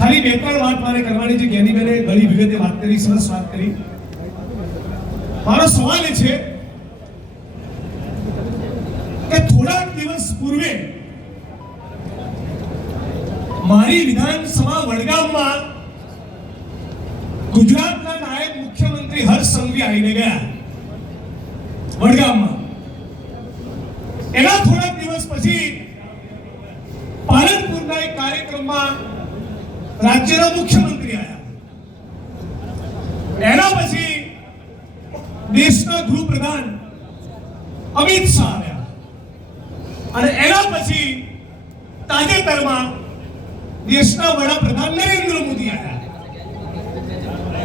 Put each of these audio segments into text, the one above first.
ખાલી બે ત્રણ વાત મારે કરવાની છે. જ્ઞાનીબેને ઘણી વિગતે વાત કરી, સરસ વાત કરી. મારો સવાલ એ છે કે થોડાક દિવસ પૂર્વે મારી વિધાનસભા વડગામમાં ગુજરાતના નાયબ મુખ્યમંત્રી હર્ષ સંઘવી આવીને ગયા વડગામમાં. એના થોડાક દિવસ પછી પાલનપુરના એક કાર્યક્રમમાં રાજ્યના મુખ્યમંત્રી આવ્યા. એના પછી દેશના ગૃહપ્રધાન અમિત શાહ આવ્યા અને એના પછી તાજેતરમાં દેશના વડાપ્રધાન નરેન્દ્ર મોદી આવ્યા.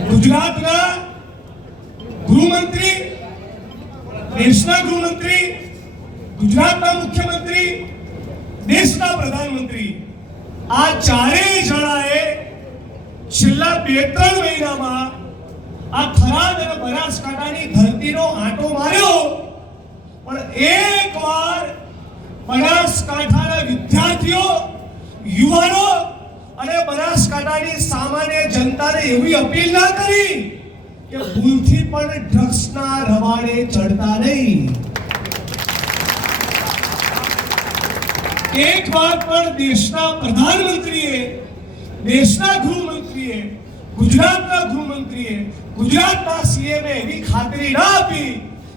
ગુજરાતના ગૃહમંત્રી, દેશના ગૃહમંત્રી, ગુજરાતના મુખ્યમંત્રી, દેશના પ્રધાનમંત્રી, આ ચારેય જણાએ છેલ્લા 2-3 મહિનામાં આ થરાદ અને બનાસકાંઠાની ધરતીનો આંટો માર્યો, પણ એકવાર બનાસકાંઠાના વિદ્યાર્થીઓ, યુવાનો અને બનાસકાંઠાની સામાન્ય જનતાને એવી અપીલ ના કરી કે ભૂલથી પણ ડ્રગ્સના રવાડે ચડતા નહીં. એક વાર પણ દેશના પ્રધાનમંત્રીએ, દેશના ગૃહમંત્રીએ, ગુજરાતના ગૃહમંત્રીએ, ગુજરાતના સીએમએ એવી ખાતરી ના આપી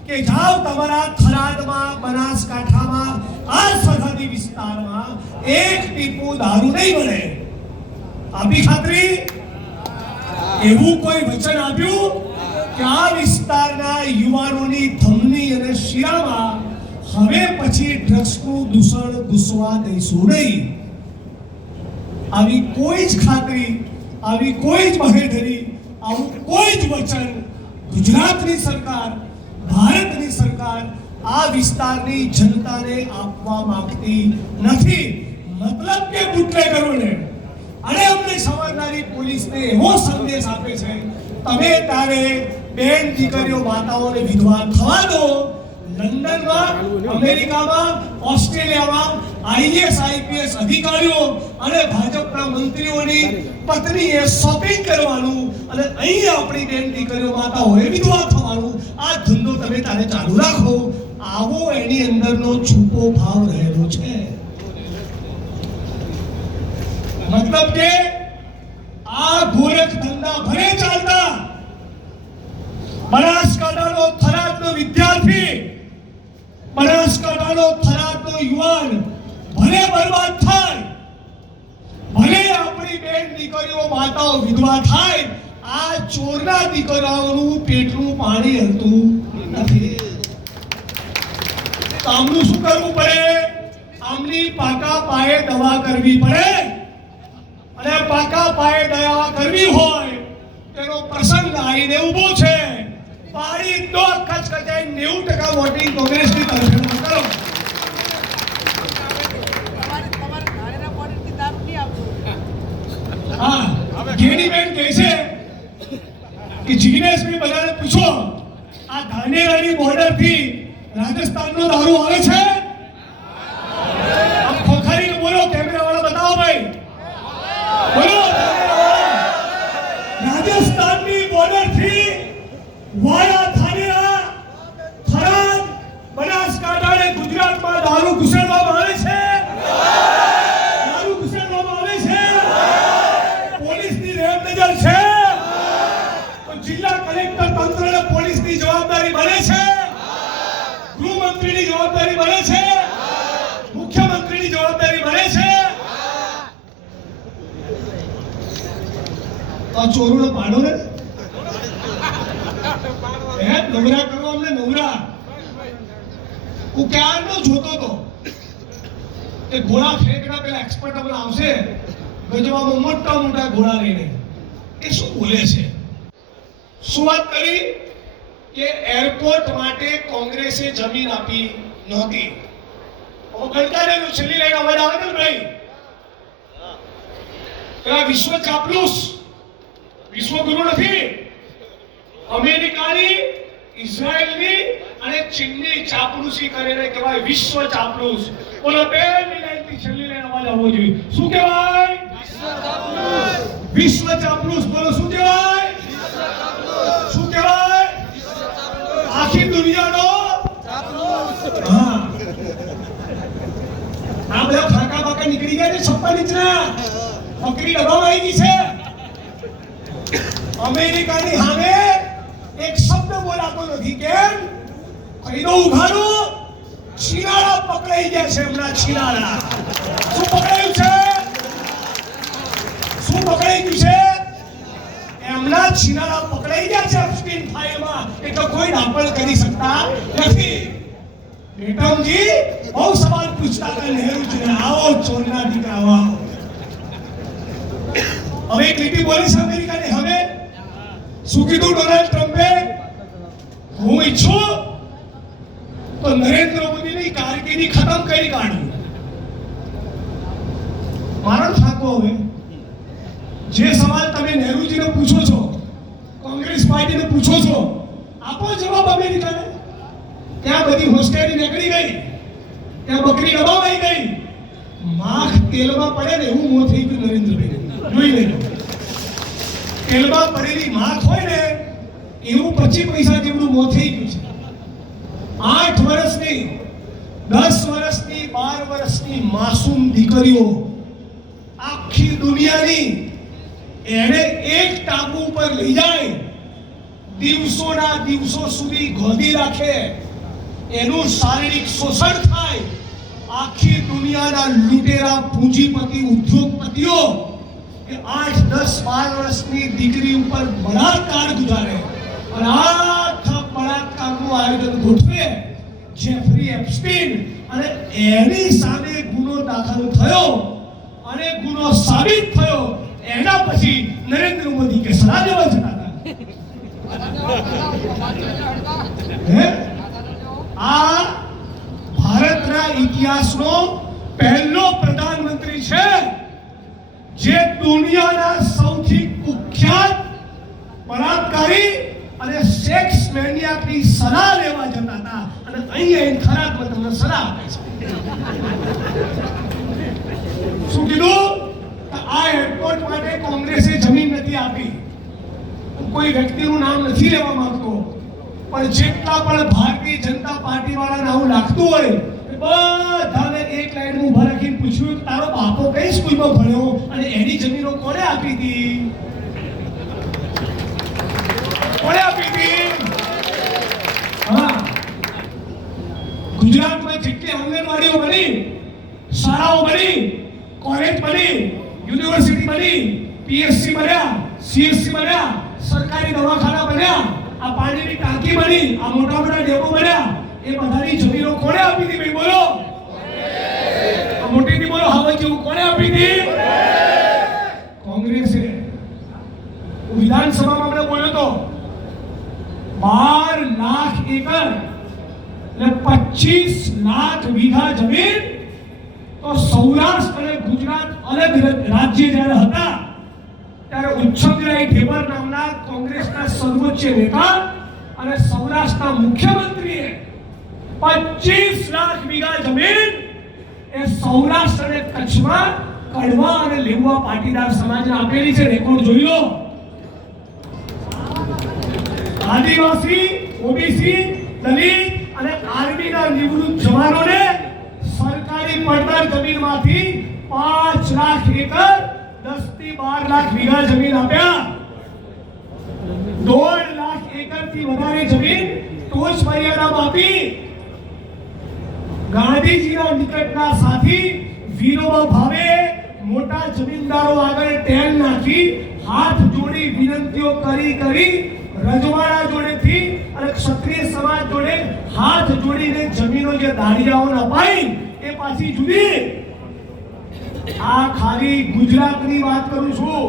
કે જાઓ તમારા થરાદમાં, બનાસકાંઠામાં, આ સરહદી વિસ્તારમાં એક ટીપું દારૂ નહીં મળે. આપી ખાતરી? એવું કોઈ વચન આપ્યું કે આ વિસ્તારના યુવાનોની ધમની અને શિરામાં હવે પછી ડ્રગ્સનું દૂષણ ઘૂસવા દઈશું નહીં? આવી કોઈ જ ખાતરી, આવી કોઈ જ બાહેધરી, આવું કોઈ જ વચન ગુજરાતની સરકાર, ભારતની સરકાર આ વિસ્તારની જનતાને આપવા માંગતી નથી. મતલબ કે બુટલેગરોને અને અમને સંવાદદારી પોલીસને એવો સંદેશ આપે છે, તમે તારે બેન દીકરીઓ, માતાઓને વિધવા થવા દો. લંડનમાં, અમેરિકામાં, ઓસ્ટ્રેલિયામાં આઈએસ આઈપીએસ અધિકારીઓ અને ભાજપના મંત્રીઓની પત્નીએ શોપિંગ કરવાનું અને અહીં આપણી બેન દીકરીઓ, માતાઓએ વિધવા થવાનું, આ ધંધો તમે તારે ચાલુ રાખો. આવો એની અંદરનો છુપો ભાવ રહેલો છે. મતલબ કે આ ગોરખ ધંધા ભલે ચાલતા બનાસકાંઠાનો થરાદનો વિદ્યાર્થી, બનાસકાંઠાનો થરાદનો યુવાન ભલે બરબાદ થાય, ભલે આપણી બેન દીકરીઓ, માતાઓ વિધવા થાય, આ ચોરના દીકરાઓનું પેટનું પાણી હલતું નથી. તો આમનું શું કરવું પડે? આમની પાકા પાયે દવા કરવી પડે. અને પાકા પાયે દવા કરવી હોય તેનો પ્રસંગ આવીને ઉભો છે. પાડી તો કચકચાઈ 90% વોટિંગ કોંગ્રેસની તરફેણમાં કરો. હા, ગેનીબેન કહે છે કે જિગ્નેશભાઈ બધાને પૂછો, આ ધાનેરાની બોર્ડરથી રાજસ્થાનનો દારૂ આવે છે? આમ ખોખારીને બોલો, કેમેરાવાળા બતાવો ભાઈ, બોલો. રાજસ્થાનની બોર્ડરથી વાયા, ધાનેરા, થરાદ, બનાસકાંઠા અને ગુજરાતમાં દારૂ ઘુસાડવામાં આવે છે. દારૂ ઘુસાડવામાં આવે છે. પોલીસની રેડ નજર છે. તો જિલ્લા કલેક્ટર તંત્રને પોલીસની જવાબદારી બને છે, ગૃહમંત્રીની જવાબદારી બને છે, મુખ્યમંત્રીની જવાબદારી બને છે. આ ચોરોનો પાડો ને નવરા કરો અમને, નવરા. હું ક્યારનો જોતો હતો કે ઘોડા ફેંકના પેલા એક્સપર્ટ આપણે આવશે ગજવામાં મોટા મોટા ઘોડા લઈને. એ શું બોલે છે? શું વાત કરી કે એરપોર્ટ માટે કોંગ્રેસે જમીન આપી નહોતી. ગણકારેલું છેલ્લી લાઈન અવાજ આવે ને ભાઈ? પેલા વિશ્વ ચાપલુસ, વિશ્વગુરુ નથી, અમેરિકાની, ઇઝરાયલની અને ચીનની ચાપલુસી કરીને કહેવાય વિશ્વ ચાપલુસ. બોલો બે મિનિટની છેલ્લી લાઈન અવાજ આવવો જોઈએ. શું કહેવાય? વિશ્વ ચાપલુસ. વિશ્વ ચાપલુસ બોલો શું કહેવાય? શું કહેવાય? આખી દુનિયાનો ચાપલુસ. હા, આ બધા ફાકા બાકા નીકળી ગયા છે 56 ઇંચના. બકરી ડબ્બામાં આવી ગઈ છે. અમેરિકાની સામે એક શબ્દ બોલાતો નથી. કેમ? કહી દો ઉઘાડું. છીનાળા પકડાઈ ગયા છે હમણાં. છીનાળા શું પકડાયું છે? શું પકડાઈ ગયું છે? એમના છીનાળા પકડાઈ ગયા છે એપ્સ્ટીન ફાઇલમાં. એટલે કોઈ દાપણ કરી શકતા નથી. બેટમજી બહુ સવાલ પૂછતા હતા નહેરુજીને. આવો ચોરના દીકરાઓ આવો. હવે એક લીટી બોલી છે અમેરિકાને. હવે શું કીધું ડોનાલ્ડ ટ્રમ્પે? હું ઈચ્છું તો નરેન્દ્ર મોદીની કારકિર્દી ખતમ કરી કાઢું. મારો ઠાકો. હવે જે સવાલ તમે નહેરુજીને પૂછો છો, કોંગ્રેસ પાર્ટીને પૂછો છો, આપો જવાબ અમેરિકાને. ત્યાં બધી હોસ્ટેરી નીકળી ગઈ, ત્યાં બકરી દબાવાઈ ગઈ. માખ તેલમાં પડે ને એવું મોં થઈ ગયું નરેન્દ્રભાઈ. જોઈ લેજો. તેલમાં પડેલી માખ હોય ને એવું 25 પૈસા જેવડું મોં થઈ ગયું છે. 8 વર્ષની, 10 વર્ષની, 12 વર્ષની માસૂમ દીકરીઓ આખી દુનિયાની એને એક ટાપુ ઉપર લઈ જાય, દિવસોના દિવસો સુધી ગોદી રાખે, એનું શારીરિક શોષણ થાય. આખી દુનિયાના લૂંટેરા પૂંજીપતિ ઉદ્યોગપતિઓ એ 8, 10, 12 વર્ષની દીકરી ઉપર બળાત્કાર ગુજારે અને આખા બળાત્કારનું આયોજન ગોઠવે જેફરી એપ્સ્ટીન. અને એની સામે ગુનો દાખલ થયો અને ગુનો સાબિત થયો. એના પછી નરેન્દ્ર મોદી કે સલાહ લેવા જતા હતા. આ ભારતના ઇતિહાસનો પહેલો પ્રધાનમંત્રી છે જે દુનિયાના સૌથી કુખ્યાત બળાત્કારી અને સેક્સ મેનિયાકની સલાહ લેવા જતા હતા. અને અહીંયા ખરાબમાં તમને સલાહ આપે છે. શું કીધું? આ એરપોર્ટ માટે કોંગ્રેસે જમીન નથી આપી. કોઈ વ્યક્તિનું નામ નથી લેવા માંગતો, પણ જેટલા પણ ભારતીય જનતા પાર્ટી વાળાને આવું લાગતું હોય બધાને એક લાઈનમાં ઉભા રાખીને પૂછ્યું કે તારો બાપો કઈ સ્કૂલમાં ભણ્યો અને એની જમીનો કોણે આપી હતી? કોણે આપી હતી? હા, ગુજરાતમાં જેટલી આંગણવાડીઓ બની, શાળાઓ બની, કોલેજ બની, યુનિવર્સિટી બની, પીએસસી બન્યા, સીએસસી બન્યા, સરકારી દવાખાના બન્યા, આ પાણીની ટાંકી બની, આ મોટા મોટા ડેપો બન્યા, એ બધાની જમીનો કોણે આપી હતી? ભાઈ બોલો. મોટીથી બોલો. હવે કેવું કોણે આપી હતી? કોંગ્રેસે. વિધાનસભામાં આપણે બોલ્યો તો 12 લાખ એકર એટલે 25 લાખ વીઘા જમીન. તો સૌરાષ્ટ્ર અને ગુજરાત અલગ રાજ્ય જ્યારે હતા ત્યારે ઉચ્છંગરાય ઢેબર નામના કોંગ્રેસના સર્વોચ્ચ નેતા અને સૌરાષ્ટ્રના મુખ્યમંત્રીએ 25 લાખ વીઘા જમીન એ સૌરાષ્ટ્ર અને કચ્છમાં કડવા અને લેવા પાટીદાર સમાજને આપેલી છે. રેકોર્ડ જોઈ લો. આદિવાસી, ઓબીસી, દલિત અને આર્મીના નિવૃત્ત જવાનોને સરકારી પડતર જમીનમાંથી 5 લાખ એકર 10 થી 12 લાખ વીઘા જમીન આપ્યા. 1.5 લાખ એકરથી વધારે જમીન ટોચ મર્યાદામાં આપી. ગાંધીજીના નિકટના સાથી વિનોબા ભાવે મોટા જમીનદારો આગળ ટેલ નાખી હાથ જોડી વિનંતીઓ કરી રજવાડા જોડેથી અને ક્ષત્રિય સમાજ જોડે હાથ જોડીને જમીનો જે દાડિયાઓને અપાઈ એ પાછી જુદી. આ ખાલી ગુજરાતની વાત કરું છું.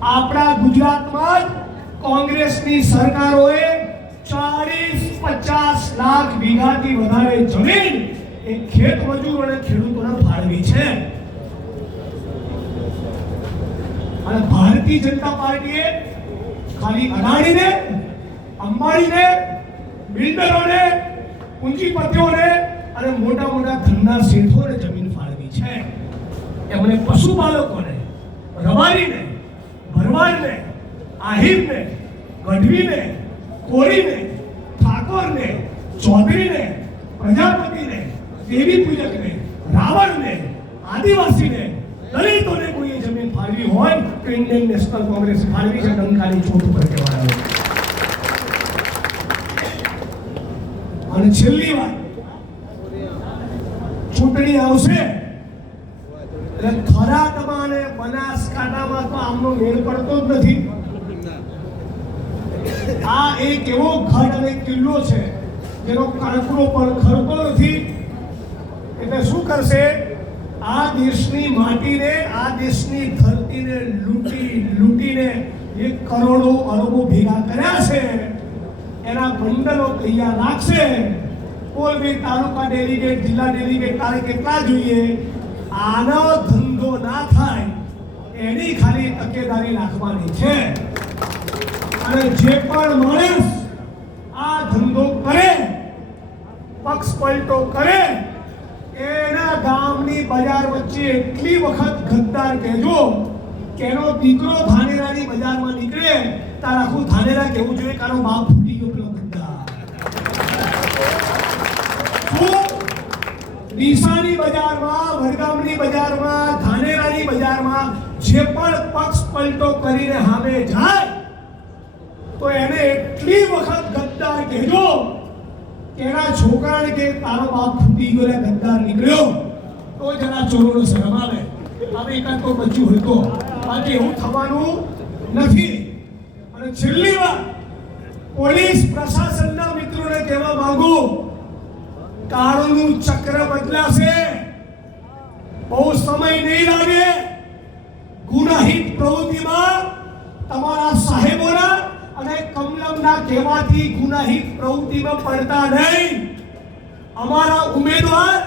આપણા ગુજરાતમાં જ કોંગ્રેસની સરકારોએ 40-50 લાખ વીઘાથી વધારે જમીન એ ખેત મજૂર અને ખેડૂતોને ફાળવી છે. અને ભારતીય જનતા પાર્ટીએ ખાલી અદાણીને, અંબાણીને, બિલ્ડરોને, પૂંજીપતિઓને અને મોટા મોટા ધંધા શેઠોને જમીન ફાળવી છે. એમણે પશુપાલકોને, રબારીને, પરમારને, આહિરને, ગઢવીને, કોળીને, ઠાકોરને, ચૌધરીને, પ્રજાપતિને, દેવી પૂજકને, રાવણને, આદિવાસીને, દલિતોને કોઈ જમીન ફાળવી હોય તો ઇન્ડિયન નેશનલ કોંગ્રેસ ફાળવી છે. ડંકાની ચોટ ઉપર કહેવાય. અને છેલ્લી વાત, ચૂંટણી આવશે એટલે થરાદમાં અને બનાસકાંઠામાં તો આમનો મેળ પડતો જ નથી. આ એક એવો ગઢ અને કિલ્લો છે જેનો કાંકરો પણ ખરતો નથી. એટલે શું કરશે? આ દેશની માટીને, આ દેશની ધરતીને લૂંટીને જે કરોડો અરબો ભેગા કર્યા છે એના બંડલો તૈયાર રાખશે. કોઈ બી તાલુકા ડેલિગેટ, જિલ્લા ડેલિગેટ તારે કેટલા જોઈએ, આનો ધંધો ના થાય એની ખાલી તકેદારી રાખવાની છે. અને જે પણ માણસ આ ધંધો કરે, પક્ષ પલટો કરે, એના ગામની બજાર વચ્ચે એટલી વખત ગદ્દાર કહેજો કે એનો દીકરો ધાનેરાની બજારમાં નીકળે તાર આખું ધાનેરા કહેવું જોઈએ કારો બાપ ફૂટી ગયો પેલો ગદ્દાર. ડીસાની બજારમાં, વડગામની બજારમાં, ધાનેરાની બજારમાં જે પણ પક્ષ પલટો કરીને સામે જાય તો એને એટલી વખત ગદ્દાર કહેજો કે એના છોકરાને કે તારો બાપ ફૂટી ગયો ને ગદ્દાર નીકળ્યો તો જરા ચોરોનો શરમ આવે. હવે એકાદ તો બચ્યું હોય તો, બાકી એવું થવાનું નથી. અને છેલ્લી વાત, પોલીસ પ્રશાસનના મિત્રોને કહેવા માંગુ, કાળનું ચક્ર બદલાશે, બહુ સમય નહીં લાગે. ગુનાહિત પ્રવૃત્તિમાં તમારા સાહેબોના અને કમલમના કહેવાથી ગુનાહિત પ્રવૃત્તિમાં પડતા નહીં. અમારા ઉમેદવાર,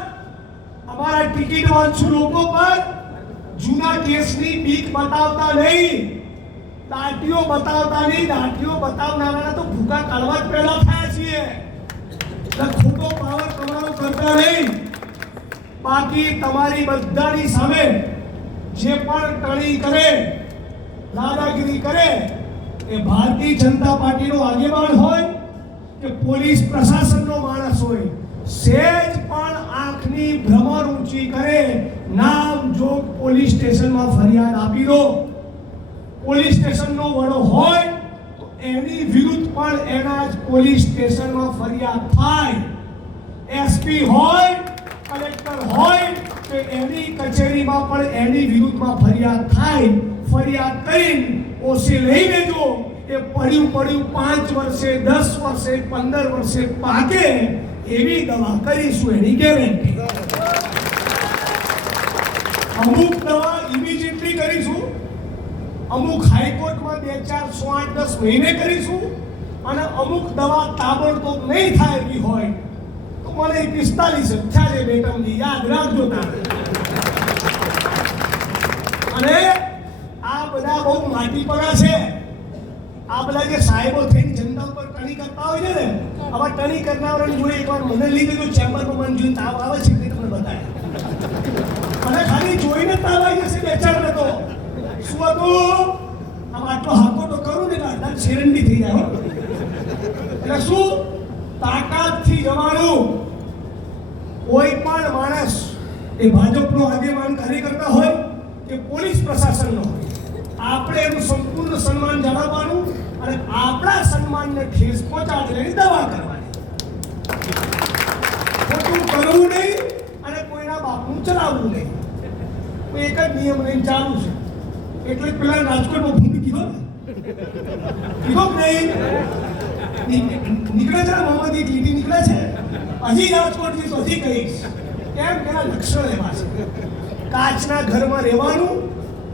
અમારા ટિકિટ વાંચુ લોકો પર જૂના કેસની બીક બતાવતા નહીં, દાટીઓ બતાવતા નહીં. દાટીઓ બતાવનારા તો ભૂકા કાઢવા જ પહેલા થયા છીએ. ખોટો પાવર કમાવાનો કરતા નહીં. બાકી તમારી બધાની સામે જે પણ ટણી કરે, દાદાગીરી કરે, એ ભારતીય જનતા પાર્ટીનો આગેવાન હોય કે પોલીસ પ્રશાસનનો માણસ હોય, સેજ પણ આંખની ભ્રમર ઊંચી કરે, નામ જોગ પોલીસ સ્ટેશનમાં ફરિયાદ આપી દો. પોલીસ સ્ટેશનનો વડો હોય તો એની વિરુદ્ધ પણ એના જ પોલીસ સ્ટેશનમાં ફરિયાદ થાય. એસપી હોય, કલેક્ટર હોય કે એની કચેરીમાં પણ એની વિરુદ્ધમાં ફરિયાદ થાય. ફરિયાદ કરીને ઓછી લઈ લેજો. એ પડ્યું 5 વર્ષે, 10 વર્ષે, 15 વર્ષે પાકે એવી દવા કરીશું, એની ગેરંટી. અમુક દવા ઇમિડિયેટલી કરીશું, અમુક હાઈકોર્ટમાં 2, 4, 6, 8, 10 મહિને કરીશું, અને અમુક દવા તાબડતોબ નહીં થાય એવી હોય તો મને 45 થયા છે બેટમની, યાદ રાખજો તારે. અને આ બધા બહુ માટી પડા છે. આ બધા જે સાહેબો થઈને જનતા ઉપર ટણી કરતા હોય છે ને, આવા ટણી કરનારાની જોડે એકવાર મને લઈ ગયો ચેમ્બરમાં, મને જોઈને તાવ આવે છે તે તમને બતાવે. મને ખાલી જોઈને તાવ આવી જશે, બેચારને તો શું હતું, આમ આટલો હાકો તો કરું ને તો શેરંડી થઈ જાય. એટલે શું તાકાતથી જવાનું. કોઈ પણ માણસ એ ભાજપનો આગેવાન કાર્યકર્તા હોય કે પોલીસ પ્રશાસનનો હોય, આપણે એનું સંપૂર્ણ સન્માન જાળવવાનું અને આપણા સન્માનને ઠેસ પહોંચાડે એની દવા કરવાની. ખોટું કરવું નહીં અને કોઈના બાપનું ચલાવવું નહીં. એક જ નિયમ લઈને ચાલુ છે. એટલે પેલા રાજકોટમાં ભૂમિ કીધો ને, કીધો કે નહીં નીકળે છે, મોહમ્મદ એક લીટી નીકળે છે. હજી રાજકોટથી તો હજી કહીશ કેમ પેલા લક્ષણ એવા છે. કાચના ઘરમાં રહેવાનું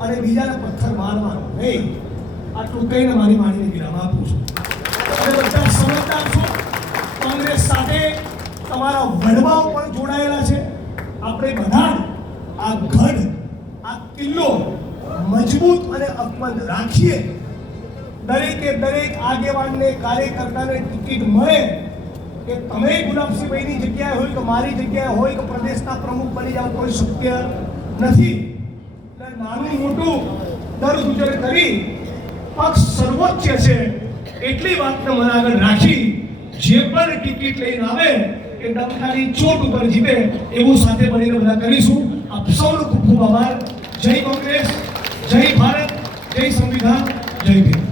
અને બીજાને પથ્થર મારવાનો નહીં. આટલું કહીને મારી વાણીને વિરામ આપું છું. તમે બધા સમજદાર છો. કોંગ્રેસ સાથે તમારા વડવાઓ પણ જોડાયેલા છે. આપણે બધા આ ગઢ, આ કિલ્લો મજબૂત અને અકબંધ રાખીએ. દરેકે દરેક આગેવાનને, કાર્યકર્તાને ટિકિટ મળે કે તમે ગુલાબસિંહભાઈની જગ્યાએ હોય કે મારી જગ્યાએ હોય કે પ્રદેશના પ્રમુખ બની જાવ, કોઈ શક્ય નથી. નાનું મોટું દર ગુજર કરી પક્ષ સર્વોચ્ચ છે એટલી વાતને મને આગળ રાખી જે પણ ટિકિટ લઈને આવે એ ડંખાની ચોટ ઉપર જીતે એવું સાથે મળીને બધા કરીશું. આપ સૌનો ખૂબ ખૂબ આભાર. જય કોંગ્રેસ, જય ભારત, જય સંવિધાન, જય ભીમ.